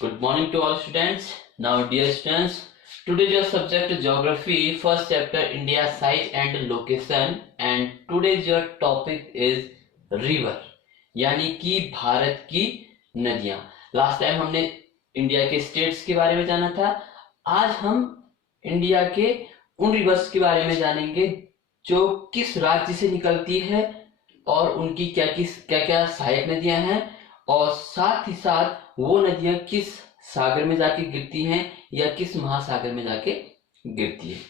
Good morning to all students. Now, dear students, today's your subject geography, first chapter India size and location, and today's your topic is river, यानी कि भारत की नदियां. Last time हमने India के states के बारे में जाना था. आज हम इंडिया के उन रिवर्स के बारे में जानेंगे जो किस राज्य से निकलती है और उनकी क्या क्या सहायक नदियां हैं, और साथ ही साथ वो नदियां किस सागर में जाके गिरती हैं या किस महासागर में जाके गिरती है.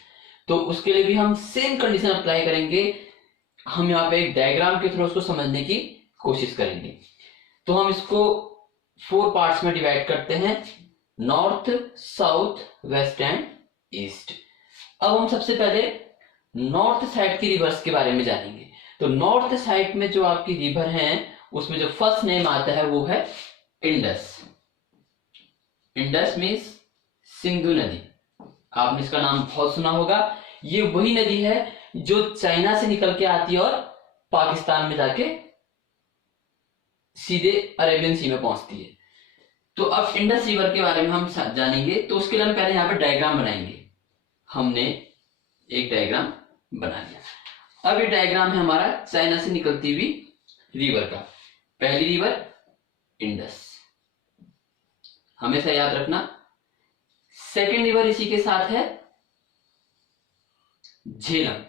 तो उसके लिए भी हम सेम कंडीशन अप्लाई करेंगे. हम यहाँ पे एक डायग्राम के थ्रू उसको समझने की कोशिश करेंगे. तो हम इसको 4 पार्ट्स में डिवाइड करते हैं: north, south, west and east. अब हम सबसे पहले नॉर्थ साइड की रिवर्स के बारे में जानेंगे. तो नॉर्थ साइड में जो आपकी रिवर हैं उसमें जो फर्स्ट नेम आता है वो है इंडस. इंडस मीन्स सिंधु नदी. आपने इसका नाम बहुत सुना होगा. ये वही नदी है जो चाइना से निकल के आती है और पाकिस्तान में जाके सीधे अरेबियन सी में पहुंचती है. तो अब इंडस रिवर के बारे में हम जानेंगे. तो उसके लिए हम पहले यहां पे डायग्राम बनाएंगे. हमने एक डायग्राम बना लिया. अब ये डायग्राम है हमारा चाइना से निकलती हुई रिवर का. पहली रिवर इंडस, हमेशा याद रखना. सेकेंड रिवर इसी के साथ है झेलम.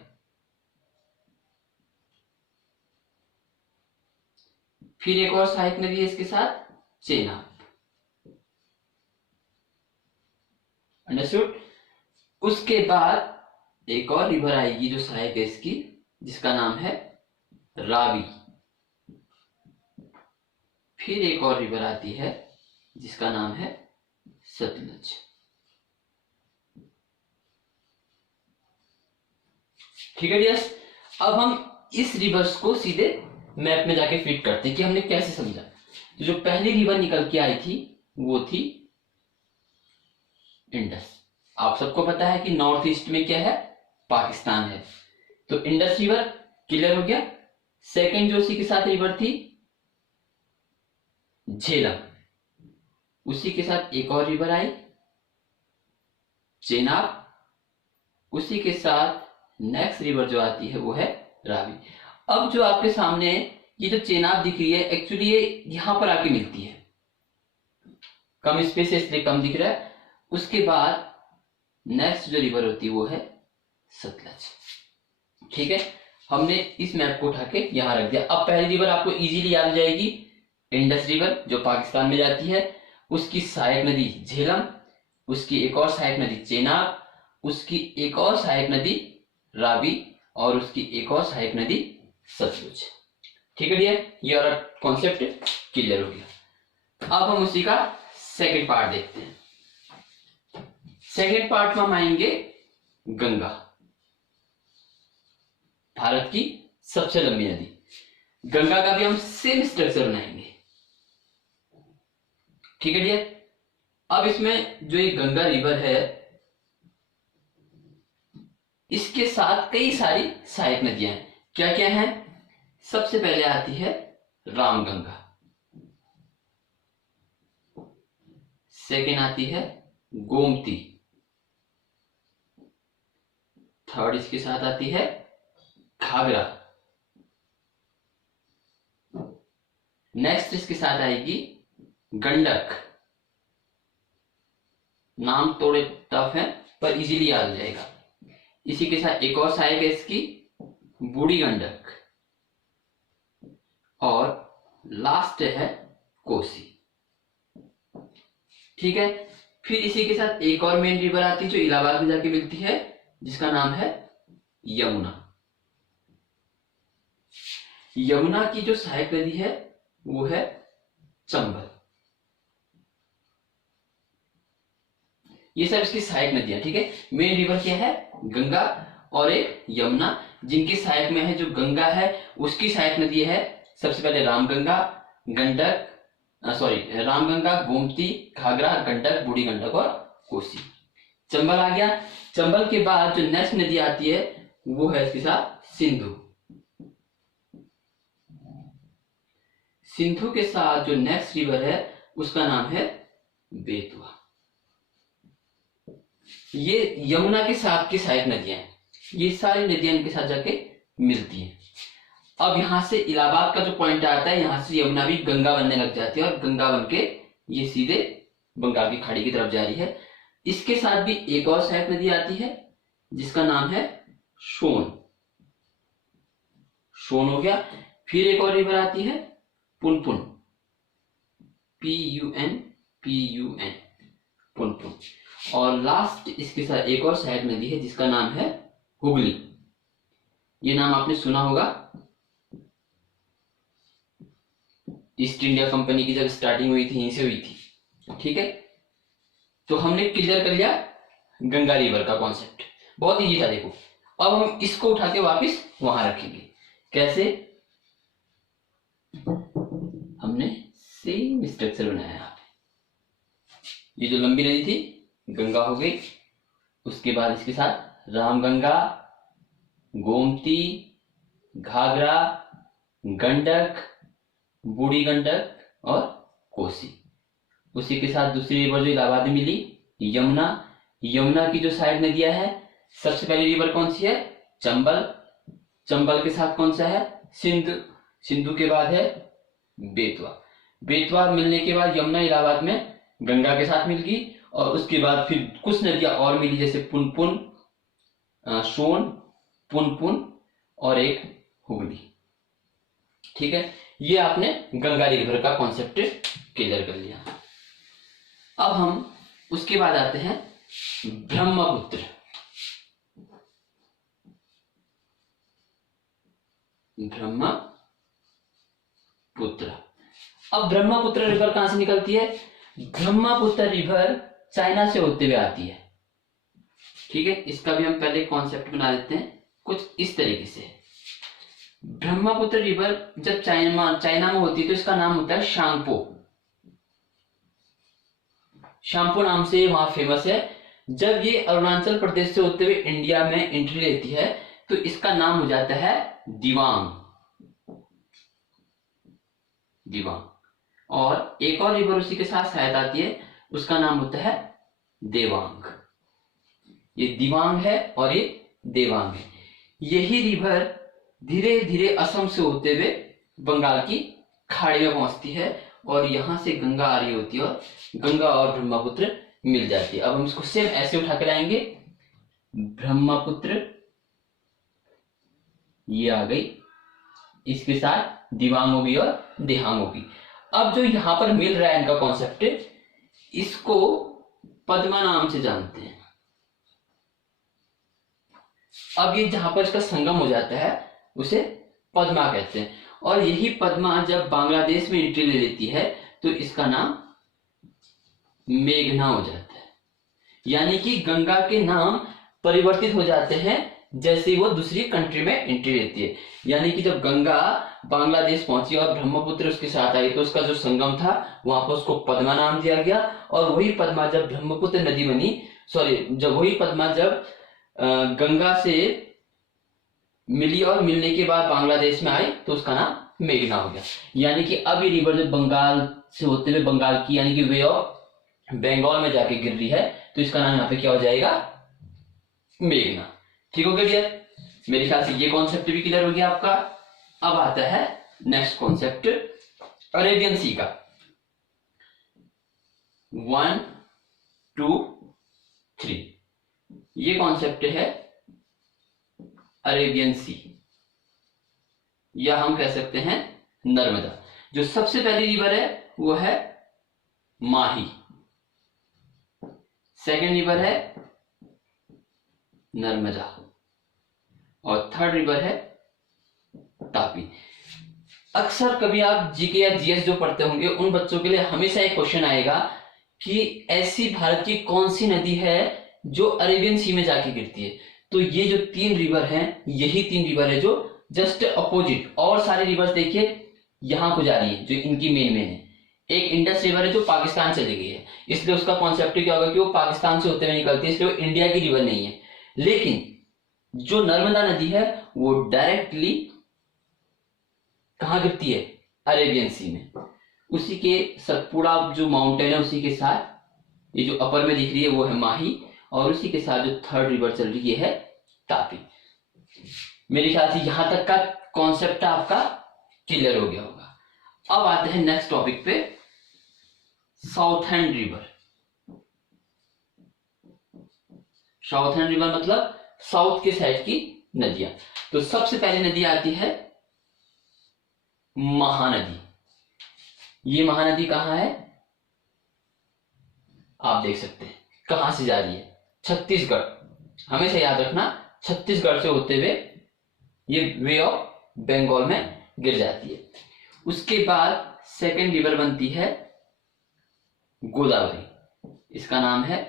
फिर एक और सहायक नदी है इसके साथ चेनाब. अंडरस्टूड. उसके बाद एक और रिवर आएगी जो सहायक है इसकी, जिसका नाम है रावी. फिर एक और रिवर आती है जिसका नाम है सतलज. ठीक है डियर्स. अब हम इस रिवर्स को सीधे मैप में जाके फिट करते हैं कि हमने कैसे समझा. तो जो पहली रिवर निकल के आई थी वो थी इंडस. आप सबको पता है कि नॉर्थ ईस्ट में क्या है, पाकिस्तान है. तो इंडस रिवर क्लियर हो गया. सेकंड जो उसी के साथ रिवर थी झेलम. उसी के साथ एक और रिवर आई चेनाब. उसी के साथ नेक्स्ट रिवर जो आती है वो है रावी. अब जो आपके सामने ये जो चेनाब दिख रही है, एक्चुअली ये यहां पर आके मिलती है. कम स्पेस है इसलिए कम दिख रहा है. उसके बाद नेक्स्ट जो रिवर होती है वो है सतलज. ठीक है, हमने इस मैप को उठा के यहां रख दिया. अब पहली रिवर आपको इजीली याद आ जाएगी, इंडस रिवर जो पाकिस्तान में जाती है. उसकी सहायक नदी झेलम, उसकी एक और सहायक नदी चेनाब, उसकी एक और सहायक नदी रावी, और उसकी एक और सहायक नदी सतलुज. ठीक है डियर, ये और कॉन्सेप्ट क्लियर हो गया. अब हम उसी का सेकंड पार्ट देखते हैं. सेकंड पार्ट में हम आएंगे गंगा, भारत की सबसे लंबी नदी. गंगा का भी हम सेम स्ट्रक्चर बनाएंगे. ठीक है डियर. अब इसमें जो ये गंगा रिवर है इसके साथ कई सारी सहायक नदियां हैं. क्या क्या हैं? सबसे पहले आती है रामगंगा. सेकेंड आती है गोमती. थर्ड इसके साथ आती है घाघरा. नेक्स्ट इसके साथ आएगी गंडक. नाम थोड़े टफ है पर इजीली याद हो जाएगा. इसी के साथ एक और सहायक है इसकी बूढ़ी गंडक. और लास्ट है कोसी. ठीक है. फिर इसी के साथ एक और मेन रिवर आती है जो इलाहाबाद में जाके मिलती है, जिसका नाम है यमुना. यमुना की जो सहायक नदी है वो है चंबल. ये सब इसकी सहायक नदियां. ठीक है. मेन रिवर क्या है, गंगा और एक यमुना. जिनकी सहायक में है जो गंगा है उसकी सहायक नदी है सबसे पहले रामगंगा, गंडक, रामगंगा, गोमती, घाघरा, गंडक, बूढ़ी गंडक और कोसी. चंबल आ गया. चंबल के बाद जो नेक्स्ट नदी आती है वो है इसके साथ सिंधु. सिंधु के साथ जो नेक्स्ट रिवर है उसका नाम है बेतवा। ये यमुना के साथ की सहायक नदियां हैं, ये सारी नदियां इनके साथ जाके मिलती हैं। अब यहां से इलाहाबाद का जो पॉइंट आता है, यहां से यमुना भी गंगा बनने लग जाती है और गंगा बन के ये सीधे बंगाल की खाड़ी की तरफ जा रही है। इसके साथ भी एक और सहायक नदी आती है जिसका नाम है सोन। सोन हो गया। फिर एक और रिवर आती है पुनपुन, PUN, पुनपुन। और लास्ट इसके साथ एक और सहायक नदी है जिसका नाम है हुगली। ये नाम आपने सुना होगा, ईस्ट इंडिया कंपनी की जब स्टार्टिंग हुई थी यहीं से हुई थी। ठीक है, तो हमने क्लियर कर लिया गंगा रिवर का कॉन्सेप्ट, बहुत इजी था। देखो अब हम इसको उठा के वापिस वहां रखेंगे। कैसे? हमने सेम स्ट्रक्चर बनाया यहाँ पे। ये जो लंबी नदी थी गंगा हो गई, उसके बाद इसके साथ रामगंगा, गोमती, घाघरा, गंडक, बूढ़ी गंडक और कोसी। उसी के साथ दूसरी रिवर जो इलाहाबाद में मिली यमुना। यमुना की जो सहायक नदियां है, सबसे पहली रिवर कौन सी है? चंबल। चंबल के साथ कौन सा है? सिंधु। सिंधु के बाद है बेतवा। बेतवा मिलने के बाद यमुना इलाहाबाद में गंगा के साथ मिल गई, और उसके बाद फिर कुछ नदियां और मिली जैसे पुनपुन, सोन, पुनपुन और एक हुगली। ठीक है, ये आपने गंगा रिवर का कॉन्सेप्ट क्लियर कर लिया। अब हम उसके बाद आते हैं ब्रह्मपुत्र। ब्रह्मपुत्र। अब ब्रह्मपुत्र रिवर कहां से निकलती है? ब्रह्मपुत्र रिवर चाइना से होते हुए आती है। ठीक है, इसका भी हम पहले कॉन्सेप्ट बना देते हैं कुछ इस तरीके से। ब्रह्मपुत्र रिवर जब चाइना में होती है तो इसका नाम होता है शांगपो। शांगपो नाम से वहां फेमस है। जब ये अरुणाचल प्रदेश से होते हुए इंडिया में एंट्री लेती है तो इसका नाम हो जाता है दिवांग। दिवांग। और एक और रिवर उसी के साथ शायद आती है, उसका नाम होता है देवांग। ये दिवांग है और ये देवांग है। यही रिवर धीरे धीरे असम से होते हुए बंगाल की खाड़ी में पहुंचती है और यहां से गंगा आ रही होती है और गंगा और ब्रह्मपुत्र मिल जाती है। अब हम इसको सेम ऐसे उठा के लाएंगे। ब्रह्मपुत्र ये आ गई, इसके साथ दिवांग होगी और देहांग होगी। अब जो यहां पर मिल रहा है इनका कॉन्सेप्ट, इसको पद्मा नाम से जानते हैं। अब ये जहां पर इसका संगम हो जाता है उसे पद्मा कहते हैं। और यही पद्मा जब बांग्लादेश में एंट्री ले लेती है तो इसका नाम मेघना हो जाता है। यानी कि गंगा के नाम परिवर्तित हो जाते हैं जैसे ही वो दूसरी कंट्री में एंट्री लेती है। यानी कि जब गंगा बांग्लादेश पहुंची और ब्रह्मपुत्र उसके साथ आई तो उसका जो संगम था वहां पर उसको पद्मा नाम दिया गया। और वही पद्मा जब ब्रह्मपुत्र नदी बनी, जब वही पद्मा जब गंगा से मिली और मिलने के बाद बांग्लादेश में आई तो उसका नाम मेघना हो गया। यानी कि अब ये रिवर जो बंगाल से होते हुए बंगाल की यानी कि वे ऑफ बंगाल में जाके गिर रही है तो इसका नाम यहाँ पे क्या हो जाएगा? मेघना। ठीक हो गया डियर? मेरे ख्याल से ये कॉन्सेप्ट भी क्लियर हो गया आपका। अब आता है नेक्स्ट कॉन्सेप्ट अरेबियन सी का। 1 2 3 ये कॉन्सेप्ट है अरेबियन सी, या हम कह सकते हैं नर्मदा। जो सबसे पहली रिवर है वो है माही, सेकेंड रिवर है नर्मदा और थर्ड रिवर है तापी। अक्सर कभी आप जीके या जीएस जो पढ़ते होंगे उन बच्चों के लिए हमेशा एक क्वेश्चन आएगा कि ऐसी भारत की कौन सी नदी है जो अरेबियन सी में जाके गिरती है। तो ये जो 3 रिवर हैं यही 3 रिवर है जो जस्ट अपोजिट, और सारी रिवर्स देखिए यहां को जा रही है जो इनकी मेन है। एक इंडस रिवर है जो पाकिस्तान चली गई है, इसलिए उसका कॉन्सेप्ट क्या होगा कि वो पाकिस्तान से होते हुए निकलती है, इसलिए वो इंडिया की रिवर नहीं है। लेकिन जो नर्मदा नदी है वो डायरेक्टली कहां गिरती है? अरेबियन सी में। उसी के सतपुड़ा जो माउंटेन है उसी के साथ ये जो अपर में दिख रही है वो है माही, और उसी के साथ जो थर्ड रिवर चल रही है तापी। मेरे ख्याल से यहां तक का कॉन्सेप्ट आपका क्लियर हो गया होगा। अब आते हैं नेक्स्ट टॉपिक पे, साउथर्न रिवर। साउथर्न रिवर मतलब साउथ के साइड की नदियां। तो सबसे पहली नदी आती है महानदी। ये महानदी कहां है आप देख सकते हैं, कहां से जा रही है, छत्तीसगढ़। हमेशा याद रखना, छत्तीसगढ़ से होते हुए ये वे ऑफ बंगाल में गिर जाती है। उसके बाद सेकेंड रिवर बनती है गोदावरी। इसका नाम है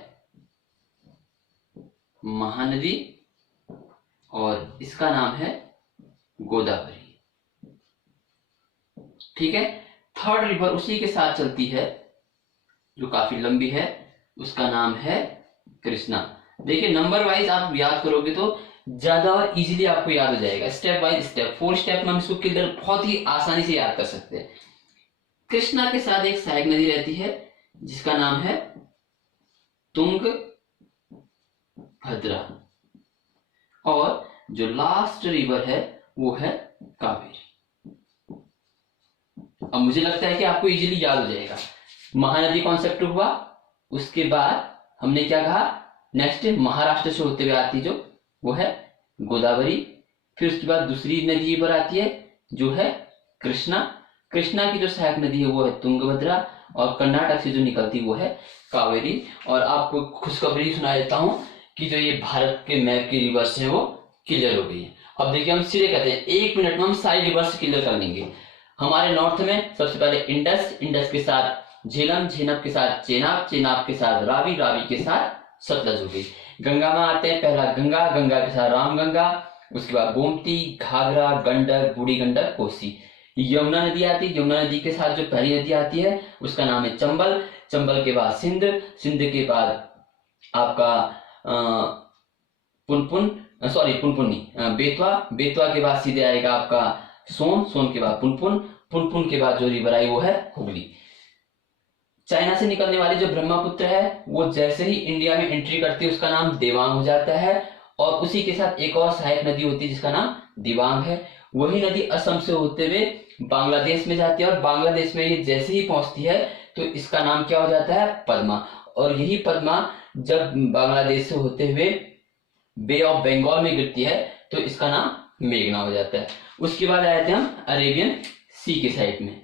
महानदी और इसका नाम है गोदावरी। ठीक है। थर्ड रिवर उसी के साथ चलती है जो काफी लंबी है, उसका नाम है कृष्णा। देखिए नंबर वाइज आप याद करोगे तो ज्यादा और इजीली आपको याद हो जाएगा। स्टेप बाय स्टेप, 4 स्टेप में हम इसको क्लियर बहुत ही आसानी से याद कर सकते हैं। कृष्णा के साथ एक सहायक नदी रहती है जिसका नाम है तुंग भद्रा, और जो लास्ट रिवर है वो है कावेरी। अब मुझे लगता है कि आपको इजीली याद हो जाएगा। महानदी कॉन्सेप्ट हुआ, उसके बाद हमने क्या कहा, नेक्स्ट महाराष्ट्र से होते हुए आती जो वो है गोदावरी। फिर उसके बाद दूसरी नदी पर आती है जो है कृष्णा। कृष्णा की जो सहायक नदी है वो है तुंगभद्रा, और कर्नाटक से जो निकलती वो है कावेरी। और आपको खुशखबरी सुना देता हूं कि जो ये भारत के मैप की रिवर्स है वो क्लियर हो गई है। अब देखिए हम सीधे कहते हैं 1 मिनट में हम सारी रिवर्स क्लियर कर लेंगे। हमारे नॉर्थ में सबसे पहले इंडस, इंडस के साथ झेलम, झेलम के साथ चेनाब, चेनाब के साथ रावी, रावी के साथ सतलज हो गई। गंगा में आते हैं, पहला गंगा, गंगा के साथ रामगंगा, उसके बाद गोमती, घाघरा, गंडक, बूढ़ी गंडक, कोसी। यमुना नदी आती है, यमुना नदी के साथ जो पहली नदी आती है उसका नाम है चंबल, चंबल के बाद सिंध, सिंध के बाद आपका पुनपुनी, बेतवा, बेतवा के बाद सीधे आएगा आपका सोन, सोन के बाद पुनपुन, पुनपुन के बाद जो रिवर आई वो है हुगली। चाइना से निकलने वाली जो ब्रह्मपुत्र है वो जैसे ही इंडिया में एंट्री करती है उसका नाम देवांग हो जाता है, और उसी के साथ एक और सहायक नदी होती है जिसका नाम दिबांग है। वही नदी असम से होते हुए बांग्लादेश में जाती है, और बांग्लादेश में ये जैसे ही पहुंचती है तो इसका नाम क्या हो जाता है, पद्मा। और यही पद्मा जब बांग्लादेश से होते हुए बे ऑफ बंगाल में गिरती है तो इसका नाम मेघना हो जाता है। उसके बाद आए थे हम अरेबियन सी के साइड में।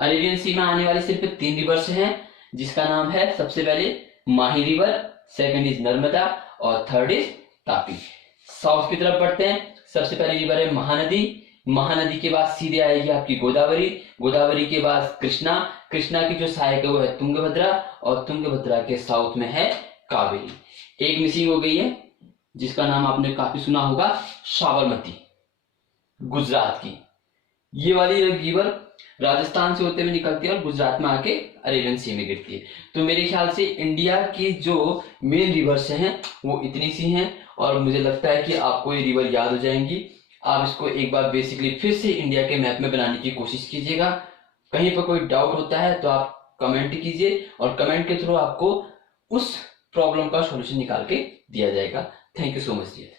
अरेबियन सी में आने वाली सिर्फ 3 रिवर्स हैं जिसका नाम है सबसे पहले माही रिवर, सेकंड इज नर्मदा, और थर्ड इज तापी। साउथ की तरफ बढ़ते हैं, सबसे पहली रिवर है महानदी, महानदी के बाद सीधे आएगी आपकी गोदावरी, गोदावरी के बाद कृष्णा, कृष्णा की जो सहायक है वो है तुंगभद्रा, और तुंगभद्रा के साउथ में है कावेरी। एक मिसिंग हो गई है जिसका नाम आपने काफी सुना होगा, साबरमती, गुजरात की। ये वाली रिवर राजस्थान से होते हुए निकलती है और गुजरात में आके अरेबियन सी में गिरती है। तो मेरे ख्याल से इंडिया की जो मेन रिवर्स हैं वो इतनी सी हैं, और मुझे लगता है कि आपको ये रिवर याद हो जाएंगी। आप इसको एक बार बेसिकली फिर से इंडिया के मैप में बनाने की कोशिश कीजिएगा। कहीं पर कोई डाउट होता है तो आप कमेंट कीजिए, और कमेंट के थ्रू आपको उस प्रॉब्लम का सॉल्यूशन निकाल के दिया जाएगा। Thank you so much dear.